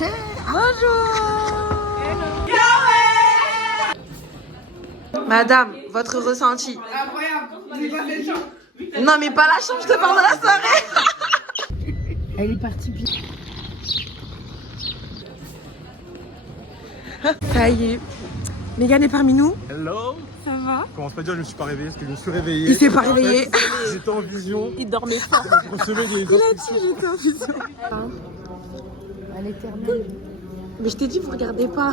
Bonjour. Madame, votre ressenti? Incroyable. J'ai pas fait de chambre. Non, mais pas la chambre, je te parle de la soirée. Elle est partie bien. Ça y est. Mégane est parmi nous. Hello. Ça va? Commence pas à dire je me suis pas réveillé, parce que je me suis réveillé. Il s'est pas réveillé. J'étais en vision. Il dormait pas. Je recevais des instructions. J'étais en vision. À l'éternel. Mais je t'ai dit, vous regardez pas.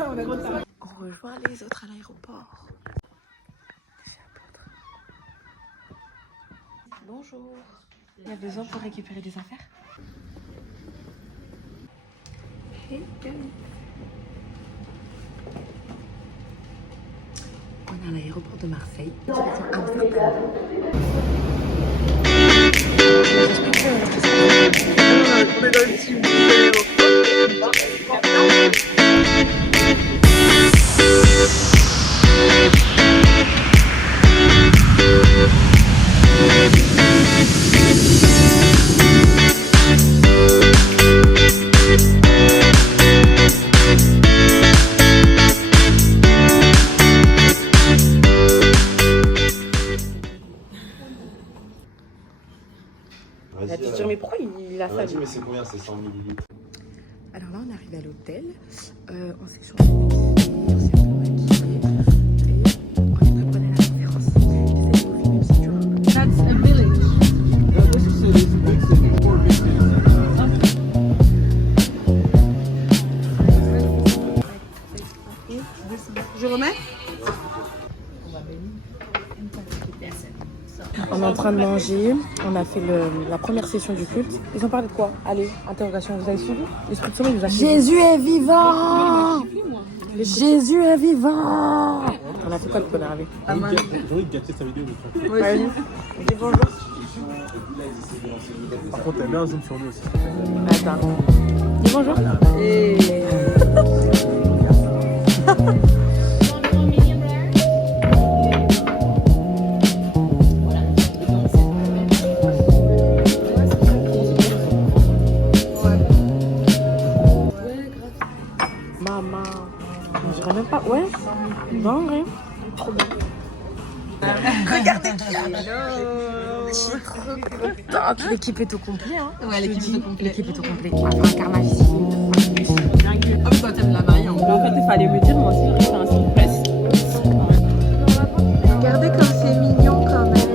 On a retard. On rejoint les autres à l'aéroport. Bonjour. Il y a besoin pour récupérer des affaires? On est à l'aéroport de Marseille. Direction Amsterdam. On est dans le team. La teacher, mais pourquoi il a ça? Vas-y, mais c'est combien? C'est 100 millilitres. Alors là, on est arrivé à l'hôtel. On s'est changé de on s'est un peu maquillé. Et on est préparé à la conférence. J'essaie de vous filmer une picture. That's a village. Je remets? On est en train de manger. On a fait la première session du culte. Ils ont parlé de quoi? Allez, interrogation. Vous avez suivi? L'esprit de sommeil nous a fait. Jésus est vivant! Jésus est vivant! On a fait quoi le qu'on est arrivé? J'ai envie de gâcher sa vidéo. Vas-y. Dis bonjour. Par contre, t'as bien un zoom sur nous aussi. Attends. Dis bonjour. Maman. Je dirais même pas. Ouais. Non, en vrai. Trop bien. Regardez qui est là. Je suis trop contente. L'équipe est au complet. Hein. Ouais, l'équipe est au complet. L'équipe est au complet. On va faire un carnage ici. Ah, mais toi, t'aimes la maille. En fait, il fallait me dire, moi aussi, j'aurais fait un style presse. Regardez comme c'est mignon quand même.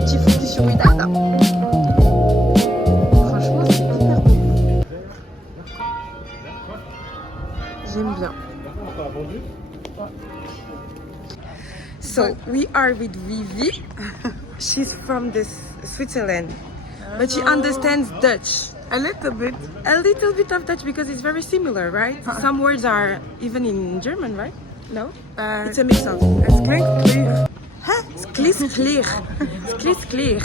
Petit focus sur une date. Franchement, c'est hyper beau. J'aime bien. So we are with Vivi. She's from Switzerland, but she understands Dutch. A little bit of Dutch because it's very similar, right? Some words are even in German, right? No, it's a mix of. Sklisklir. Huh? Sklisklir. Sklisklir.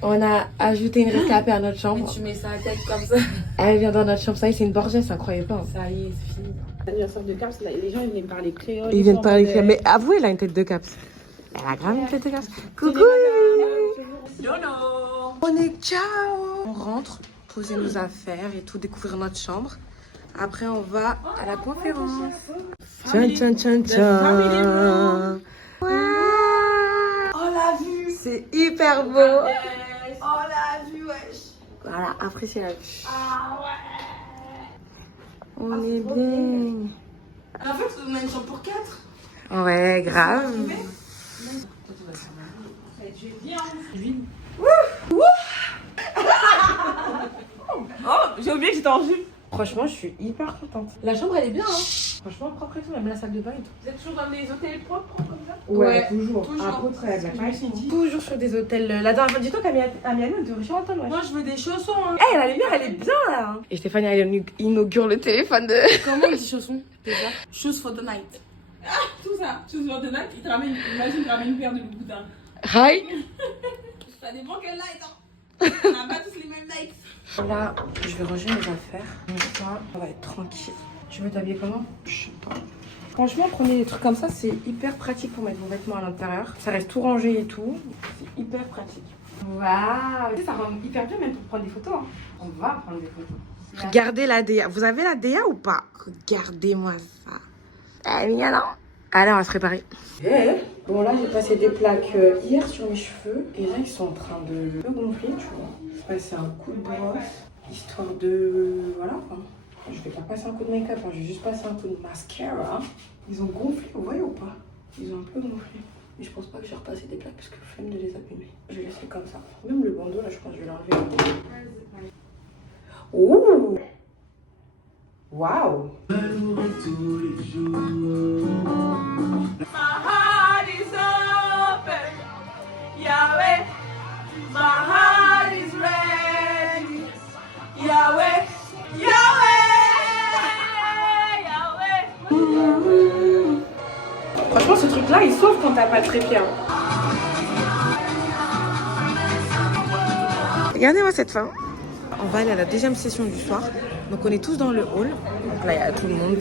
On a ajouté une rescapée à notre chambre. Et tu mets ça à tête comme ça. Elle vient dans notre chambre. Ça y est, c'est une Borgesse, incroyable. Hein. Ça y est, c'est fini. L'anniversaire de Caps, les gens ils viennent parler créole. Ils viennent parler créole. Mais avouez, elle a une tête de caps. Elle a grave une tête de caps. Coucou. On est ciao. On rentre, poser nos affaires et tout, découvrir notre chambre. Après, on va à la conférence. Tchan tchan tchan tchan. Oh la vue. C'est hyper beau. Oh la vue, wesh. Voilà, après c'est la vue. Ah ouais. On est bien. En fait, on a une chambre pour 4. Ouais, grave. Oh, j'ai oublié que j'étais en jupe. Franchement, je suis hyper contente. La chambre, elle est bien, hein. Franchement, propre et tout, même la salle de bain et tout. Vous êtes toujours dans des hôtels propres comme ça? Ouais, toujours. Toujours sur des hôtels. La dernière fois, dis-toi qu'Amiano, elle devrait sur un hôtel, ouais. Moi, je veux des chaussons. Hein. Eh, la lumière, elle est bien, là. Et Stéphanie, elle inaugure le téléphone de... Comment on dit chaussons? Déjà. Shoes for the night. Ah, tout ça. Shoes for the night. Il te ramène, imagine, il te ramène une paire de Louboutin. Hi. Ça dépend quelle night, hein. On n'a pas tous les mêmes nights. Là, je vais ranger mes affaires. Comme ça, on va être tranquille. Tu veux t'habiller comment? Je sais pas. Franchement, prenez des trucs comme ça, c'est hyper pratique pour mettre vos vêtements à l'intérieur. Ça reste tout rangé et tout. C'est hyper pratique. Waouh, ça rend hyper bien même pour prendre des photos. Hein. On va prendre des photos. Regardez la DA. Vous avez la DA ou pas? Regardez-moi ça. Ah, mignon, non? Allez, on va se préparer. Bon, là, j'ai passé des plaques hier sur mes cheveux. Et là, ils sont en train de gonfler, tu vois. Je passe un coup de brosse, histoire de... Voilà, quoi. Je vais pas passer un coup de make-up, hein. Je vais juste passer un coup de mascara. Ils ont gonflé, vous voyez ou pas? Ils ont un peu gonflé. Et je pense pas que je vais repasser des plaques parce que flemme de les abîmer. Je vais laisser comme ça. Même le bandeau, là, je pense que je vais l'enlever. Ouh! Waouh! Yahweh, my heart is ready. Yahweh, Yahweh. Franchement, ce truc-là, il sauve quand t'as pas de trépied. Hein. Regardez-moi cette fin. On va aller à la deuxième session du soir. Donc on est tous dans le hall. Donc là, il y a tout le monde.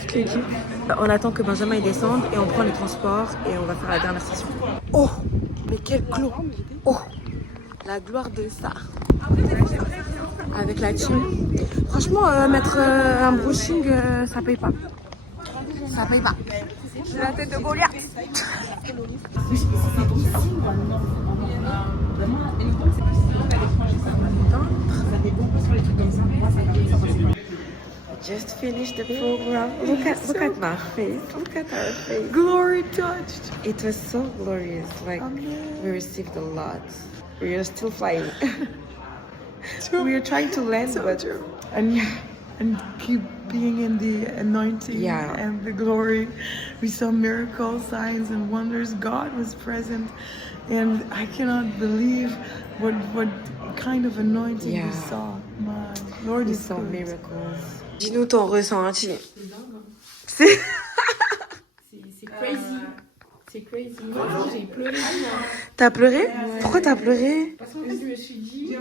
Toute l'équipe. On attend que Benjamin il descende et on prend les transports et on va faire la dernière session. Oh, mais quelle gloire! Oh, la gloire de ça. Avec la team. Franchement, mettre un brushing, ça paye pas. Ça paye pas. J'ai la tête de Goliath. Just finished the program. Look at my face. Look at our face. Glory touched. It was so glorious. Like we received a lot. We are still flying. We are trying to land, but and keep being in the anointing and the glory. We saw miracles, signs, and wonders. God was present, and I cannot believe what kind of anointing we saw. My Lord is saw good. miracles. Dis-nous ton ressenti. C'est crazy. C'est crazy. Moi, j'ai pleuré. T'as pleuré? Pourquoi t'as pleuré? Parce qu'en fait, je me suis dit,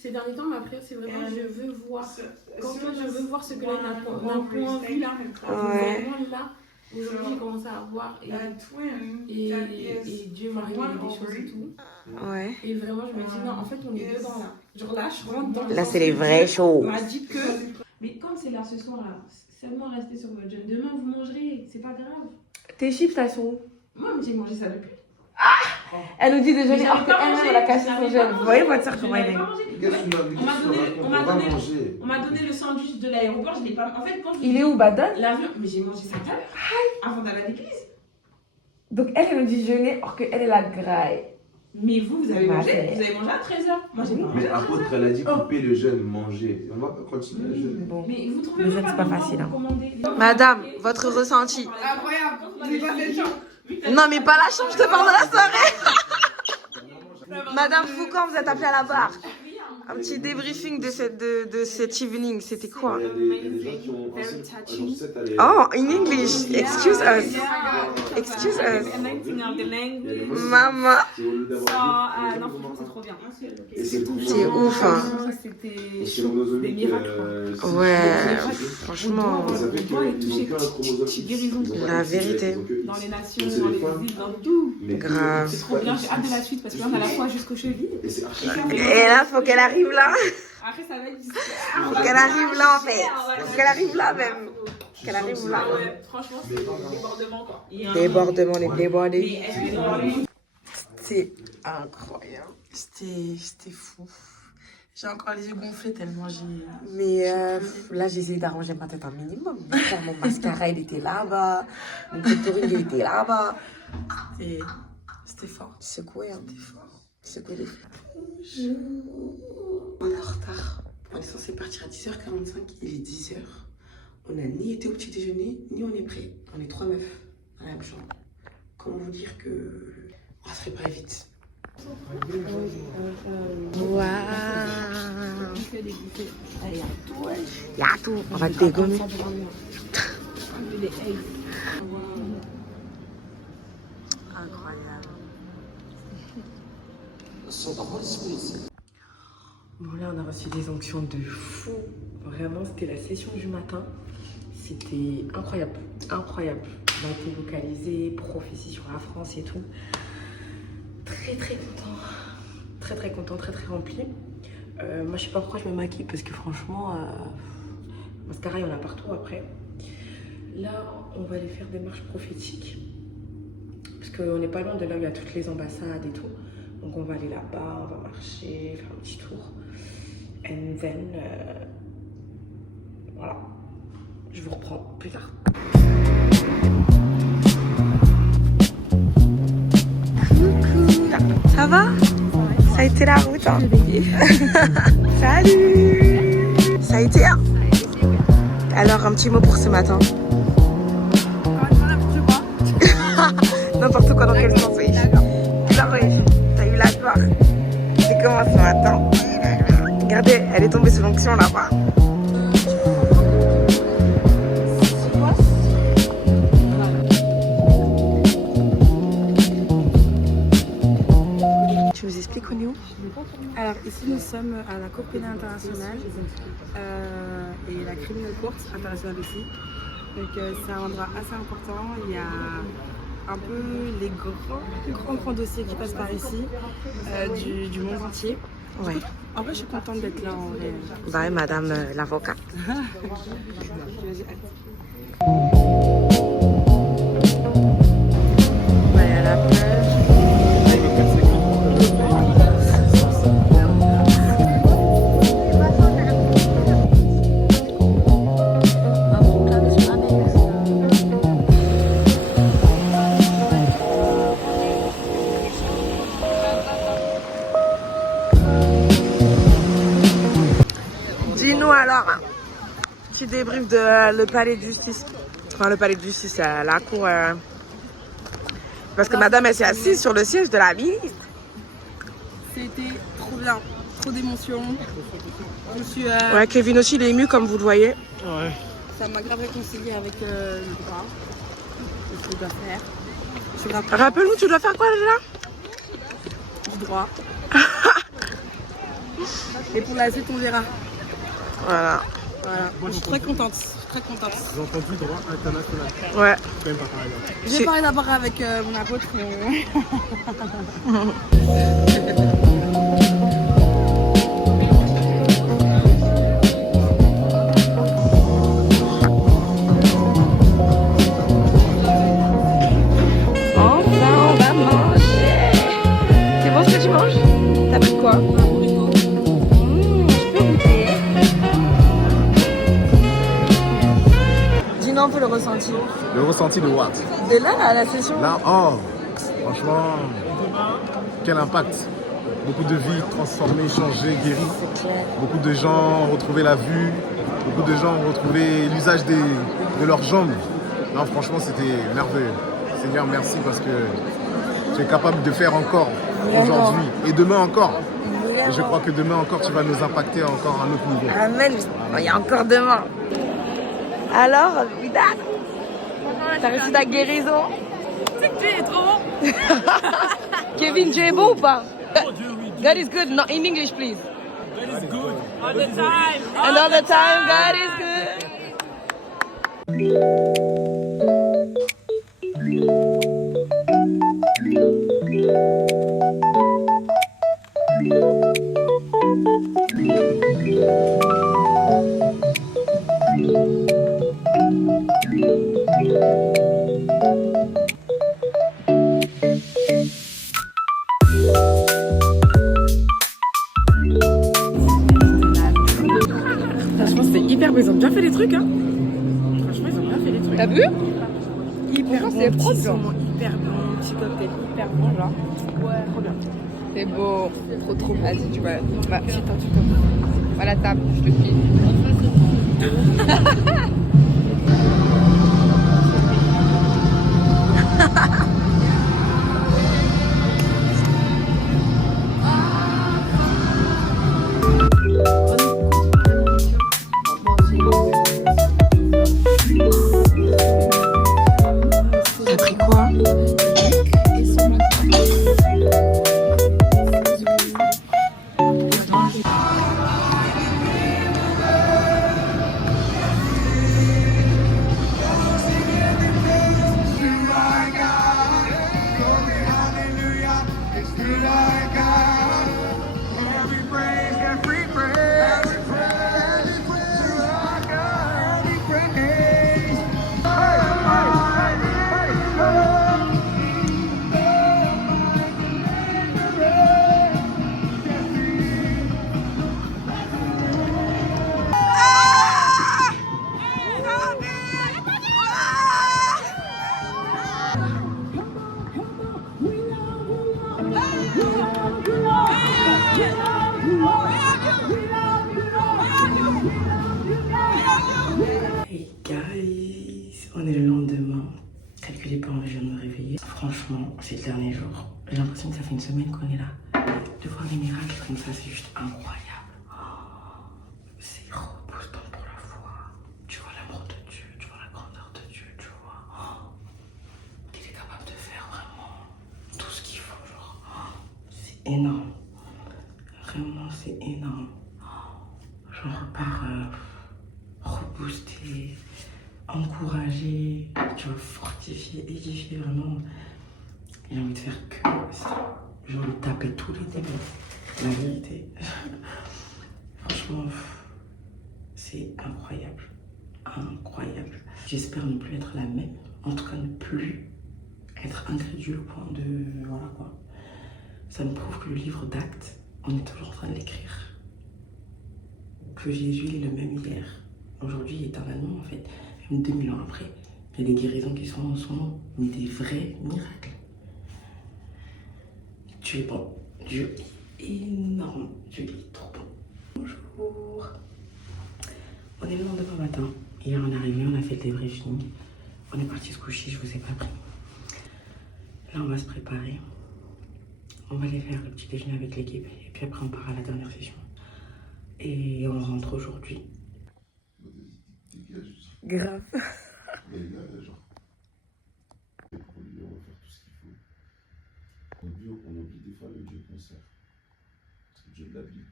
ces derniers temps, ma prière, c'est vraiment, je veux voir. Quand je veux voir ce que l'on n'a point vu là. Vraiment là, aujourd'hui, j'ai commencé à voir. Et Dieu m'a révélé des choses et tout. Ouais. Et vraiment, je me dis, non, en fait, on est dedans là. Genre là, je rentre dans. Là, c'est les vraies choses. On m'a dit que. Mais comme c'est là ce soir là, seulement rester sur votre jeûne. Demain, vous mangerez, c'est pas grave. Tes chips, elles sont où? Moi, j'ai mangé ça depuis. Elle nous dit de jeûner Mais alors qu'elle-même, elle a caché son jeûne. Vous voyez votre soeur comment elle est? On m'a donné le sandwich de l'aéroport, je l'ai pas. En fait, quand je... Il est où, Badon? L'avion, mais j'ai mangé ça tout à l'heure, avant d'aller à l'église. Donc elle nous dit jeûner alors qu'elle est la graille. Mais vous avez mangé à 13h. Moi, j'ai pas mangé Mais à 13h. apôtre, elle a dit couper le jeûne, manger. On va continuer à jeûner. Bon. Mais vous trouvez Mais même c'est pas pas facile, hein. commander. Madame, votre ressenti? Incroyable. Non, mais pas la chambre, je te parle de la soirée. Madame Foucan, vous êtes appelée à la barre. Un petit débriefing de cet evening, c'était quoi? Il y a des gens qui ont... Oh, in English. Excuse us. Excuse us. Maman. Non, franchement, c'est trop bien. C'est ouf, hein. C'était des miracles. Ouais, franchement. Guérison. La vérité. Dans les nations, dans les villes, dans tout. Grave. C'est trop bien, j'ai hâte de la suite parce que là, on a la foi jusqu'aux chevilles. Et là, faut qu'elle arrive là. Après, ça va être Faut qu'elle arrive là, en fait. Faut qu'elle arrive là, même. Qu'elle arrive là. Ouais, franchement, c'est débordement, quoi. Débordement, les débordés. Mais est-ce que C'était incroyable. C'était fou. J'ai encore les yeux gonflés tellement j'ai... Mais là, j'ai essayé d'arranger ma tête un minimum. Mon mascara, il était là-bas. Mon contouring, il était là-bas. C'était fort. Secoué, hein. Secoué les filles. On est en retard. On est censé partir à 10h45. Il est 10h. On n'a ni été au petit déjeuner, ni on est prêt. On est 3 meufs dans la même chambre. Comment vous dire que... On va se préparer vite. Waouh! Il y a tout. On va dégommer. Incroyable. Bon, là, on a reçu des onctions de fou. Vraiment, c'était la session du matin. C'était incroyable. Incroyable. On a été localisé, prophétie sur la France et tout. Très très content. Très content, très rempli. Moi je sais pas pourquoi je me maquille parce que franchement, mascara il y en a partout après. Là on va aller faire des marches prophétiques. Parce qu'on n'est pas loin de là où il y a toutes les ambassades et tout. Donc on va aller là-bas, on va marcher, faire un petit tour. And then, voilà. Je vous reprends plus tard. Coucou. Ça va? Ça a été la route hein? Salut. Ça a été hein? Alors un petit mot pour ce matin. N'importe quoi dans quel sens, oui. D'accord, oui. T'as eu la gloire. C'est comment ce matin? Regardez, elle est tombée sous l'onction là-bas. Tu nous expliques où on est où? Alors ici nous sommes à la Cour pénale internationale et la Criminal Court internationale aussi. Donc c'est un endroit assez important. Il y a un peu les grands dossiers qui passent par ici du monde entier. Ouais. En vrai je suis contente d'être là en vrai. Bah ouais, madame l'avocate. On va aller à la plage. Dis-nous alors, tu débriefes de le palais de justice. Enfin, le palais de justice, la cour. Parce que madame, elle s'est assise sur le siège de la ministre. C'était trop bien, trop d'émotions. Je suis, Ouais, Kevin aussi, il est ému comme vous le voyez. Ouais. ça m'a grave réconcilié avec le droit. Ce que je dois faire. Je suis grave Rappelle-nous, tu dois faire quoi déjà? du droit. Et pour la suite, on verra. Voilà. Voilà. Je suis très contente. Très contente. J'ai entendu droit international. Ouais. C'est quand même pas pareil. Hein. J'ai parlé d'abord avec mon apôtre. Enfin, on va manger. C'est bon ce que tu manges? T'as pris quoi? Je peux goûter. Dis-nous un peu le ressenti. Le ressenti de what? De là à la session? Là, oh, franchement, quel impact. Beaucoup de vies transformées, changées, guéries. C'est clair. Beaucoup de gens ont retrouvé la vue. Beaucoup de gens ont retrouvé l'usage de leurs jambes. Non, franchement, c'était merveilleux. Seigneur, merci parce que tu es capable de faire encore aujourd'hui et demain encore. Et je crois que demain encore, tu vas nous impacter encore à un autre niveau. Amen. Il y a encore demain. Alors, Vida, t'as reçu ta guérison? C'est que tu es trop bon. Kevin, tu es beau ou pas? God is good. No, in English, please. All the time. And all the time, God is good. Franchement, c'est hyper bon. Ils ont bien fait les trucs, hein. Franchement, ils ont bien fait les trucs. T'as vu? Hyper bon. c'est propre, Petit genre. saumon, hyper bon. Petit cocktail, hyper bon, genre. Ouais, trop bien. C'est beau. Trop. Vas-y, tu vas. Tu t'en. À la table, je te file. T'as pris quoi? franchement, ces derniers jours, j'ai l'impression que ça fait une semaine qu'on est là. De voir les miracles comme ça, c'est juste incroyable. C'est reposant pour la foi. Tu vois l'amour de Dieu, tu vois la grandeur de Dieu, tu vois. Il est capable de faire vraiment tout ce qu'il faut, genre. C'est énorme. Vraiment, c'est énorme. J'en repars reboosté, encouragé, tu vois, fortifié, édifié, vraiment. J'ai envie de faire que ça. J'ai envie de taper tous les démons. La vérité. Franchement, c'est incroyable. Incroyable. J'espère ne plus être la même. En tout cas, ne plus être incrédule au point de... Voilà quoi. Ça me prouve que le livre d'Actes, on est toujours en train de l'écrire. Que Jésus est le même hier, aujourd'hui et éternellement en fait. Même 2000 ans après, il y a des guérisons qui sont en son nom, mais des vrais miracles. Dieu est bon, Dieu est énorme, Dieu est trop bon. Bonjour. On est le lendemain matin. Hier on est arrivé, on a fait le débriefing. On est parti se coucher, je vous ai pas pris. Là on va se préparer. On va aller faire le petit déjeuner avec l'équipe et puis après on part à la dernière session. Et on rentre aujourd'hui. Grave. Les gars, genre, les produits, on va faire tout ce qu'il faut. On oublie des fois le Dieu qu'on sert. C'est le Dieu de la Bible.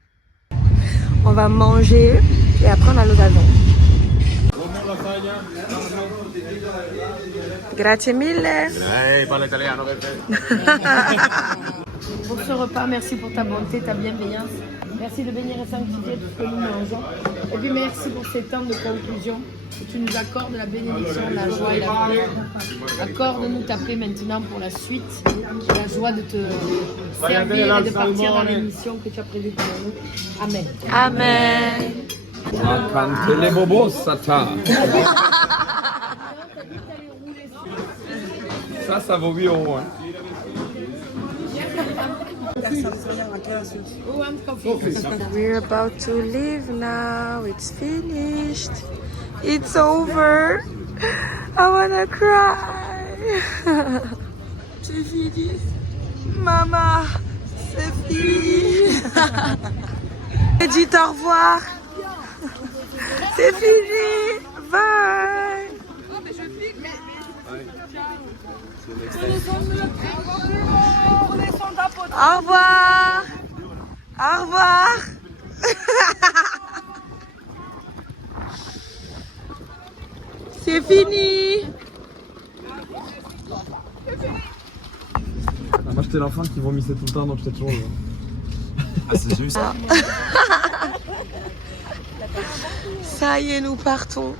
On va manger et après on a l'occasion. Grazie mille. Parle italiano, Pour ce repas, merci pour ta bonté, ta bienveillance. Merci de bénir et sanctifier tout ce que nous mangeons. Et puis merci pour ces temps de conclusion que tu nous accordes la bénédiction, la joie et la gloire. Accorde-nous ta paix maintenant pour la suite, la joie de te servir et de partir dans les missions que tu as prévues pour nous. Amen. Amen. Les bobos, Satan. Ça vaut 8 €. Hein. We're about to leave now. It's finished. It's over. I wanna cry. C'est fini. Maman, c'est fini. Dites au revoir. C'est fini. Bye. Au revoir. Au revoir. C'est fini. Moi j'étais l'enfant qui vomissait tout le temps donc j'étais toujours là. Ah, c'est juste. Ça y est, nous partons.